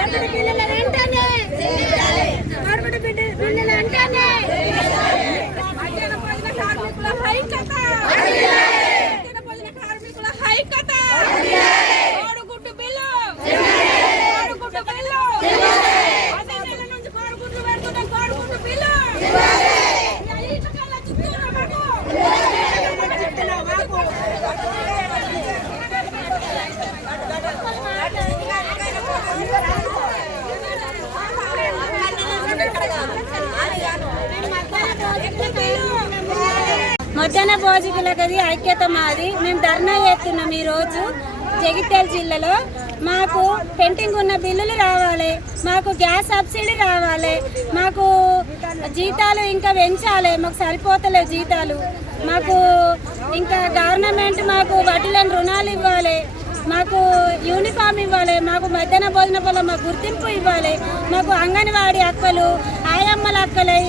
కార్మికుల హైకత మధ్యాహ్న భోజన కార్మికుల హైకత కోడిగుడ్డు బిల్లు కోడిగుడ్డు బిల్లు పది నెలల నుంచి కోడిగుడ్లు పెడుతున్న కోడిగుడ్డు బిల్లు ఈ కళ్ళ చుట్టూరా మాకు. మధ్యాహ్న భోజకులకది ఐక్యత మాది మేము ధర్నా చేస్తున్నాం ఈరోజు జగిత్యాల జిల్లాలో. మాకు పెండింగ్ ఉన్న బిల్లులు రావాలి. మాకు గ్యాస్ సబ్సిడీ రావాలి. మాకు జీతాలు ఇంకా పెంచాలి. మాకు సరిపోతలేవు జీతాలు. మాకు ఇంకా గవర్నమెంట్ మాకు వడ్డీలను రుణాలు ఇవ్వాలి. మాకు యూనిఫామ్ ఇవ్వాలి. మాకు మధ్యాహ్న భోజన వల్ల మాకు గుర్తింపు ఇవ్వాలి. మాకు అంగన్వాడీ అక్కలు ఆయమ్మల అక్కలై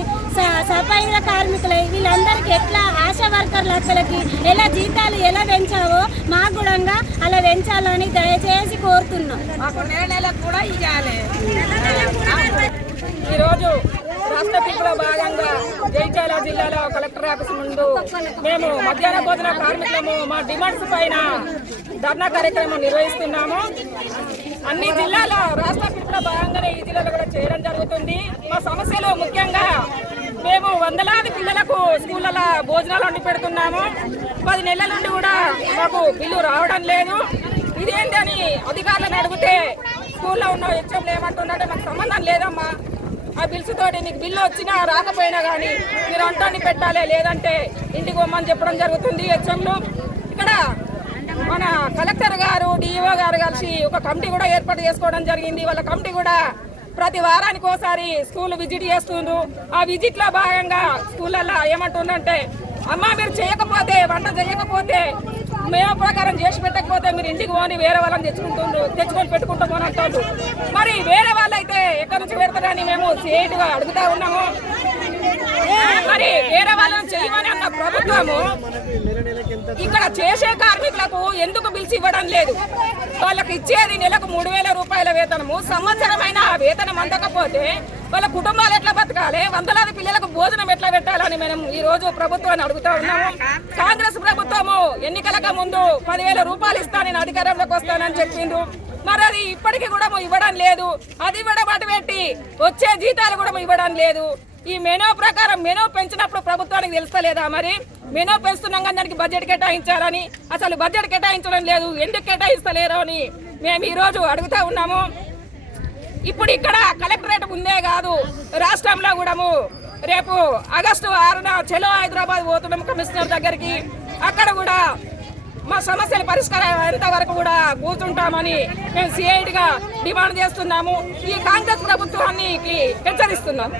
సఫాయిల కార్మికులై వీళ్ళందరికీ ఎట్లా ఆశా వర్కర్ల అక్కలకి ఎలా జీతాలు ఎలా పెంచావో మా కూడా అలా పెంచాలని దయచేసి కోరుతున్నాం. కూడా ఈరోజు రాష్ట్ర పిలుపులో భాగంగా జైచాల జిల్లాలో కలెక్టర్ ఆఫీస్ ముందు మేము మధ్యాహ్న భోజన కార్మికులము మా డిమాండ్స్ పైన ధర్నా కార్యక్రమం నిర్వహిస్తున్నాము. అన్ని జిల్లాలో రాష్ట్ర పిలుపులో భాగంగానే ఈ జిల్లాలో కూడా చేయడం జరుగుతుంది. మా సమస్యలు ముఖ్యంగా మేము వందలాది పిల్లలకు స్కూళ్ళలో భోజనాలు వండి పెడుతున్నాము. పది నెలల నుండి కూడా మాకు బిల్లు రావడం లేదు. ఇదేంటి అని అధికారులను అడిగితే స్కూల్లో ఉన్న హెచ్ఎంలు ఏమంటున్నారంటే మాకు సంబంధం లేదమ్మా. ఆ బిల్స్ తోటి నీకు బిల్లు వచ్చినా రాకపోయినా కానీ మీరు అంటాన్ని పెట్టాలి లేదంటే ఇంటికి పోమని చెప్పడం జరుగుతుంది హెచ్ఎంలు. ఇక్కడ మన కలెక్టర్ గారు డిఈఓ గారు కలిసి ఒక కమిటీ కూడా ఏర్పాటు చేసుకోవడం జరిగింది. వాళ్ళ కమిటీ కూడా ప్రతి వారానికి ఒకసారి స్కూల్ విజిట్ చేస్తుండ్రు. ఆ విజిట్లో భాగంగా స్కూళ్ళల్లో ఏమంటుందంటే అమ్మ మీరు చేయకపోతే వంట చేయకపోతే మేము ప్రకారం చేసి పెట్టకపోతే మీరు ఇంటికి పోని వేరే వాళ్ళని తెచ్చుకుంటుండ్రు తెచ్చుకొని పెట్టుకుంటామని అంటారు మరి వేరే వాళ్ళైతే ఎక్కడి నుంచి పెడతారని మేము సేటుగా అడుగుతా ఉన్నాము. మరి వేరే వాళ్ళని చేయమని అన్న ప్రభుత్వము ఇక్కడ చేసే కార్మికులకు ఎందుకు పిలిచి ఇవ్వడం లేదు? వాళ్ళకి ఇచ్చేది నెలకు మూడు వేల రూపాయల వేతనము సంవత్సరమైన ఆ వేతనం అందకపోతే వాళ్ళ కుటుంబాలు ఎట్లా బతకాలి? వందలాది పిల్లలకు భోజనం ఎట్లా పెట్టాలని మేము ఈ రోజు ప్రభుత్వాన్ని అడుగుతా ఉన్నాము. కాంగ్రెస్ ప్రభుత్వము ఎన్నికలకు ముందు పదివేల రూపాయలు ఇస్తానని అధికారంలోకి వస్తానని చెప్పిండు మరి అది ఇప్పటికీ కూడా ఇవ్వడం లేదు. అది ఇవ్వడం అటు పెట్టి వచ్చే జీతాలు కూడా ఇవ్వడం లేదు. ఈ మెనో ప్రకారం మెనో పెంచినప్పుడు ప్రభుత్వానికి తెలుస్తలేదా మరి? మెనో పెంచుతున్నాం కానీ దానికి బడ్జెట్ కేటాయించాలని అసలు బడ్జెట్ కేటాయించడం లేదు. ఎందుకు కేటాయిస్తలేరు అని మేము ఈరోజు అడుగుతా ఉన్నాము. ఇప్పుడు ఇక్కడ కలెక్టరేట్ ముందే కాదు రాష్ట్రంలో కూడాము. రేపు ఆగస్టు ఆరున చెలో హైదరాబాద్ పోతున్నాం కమిషనర్ దగ్గరికి. అక్కడ కూడా మా సమస్యల పరిష్కారం అయ్యేంత వరకు కూడా కూర్చుంటామని మేము సిఐడిగా డిమాండ్ చేస్తున్నాము. ఈ కాంగ్రెస్ ప్రభుత్వాన్ని హెచ్చరిస్తున్నాము.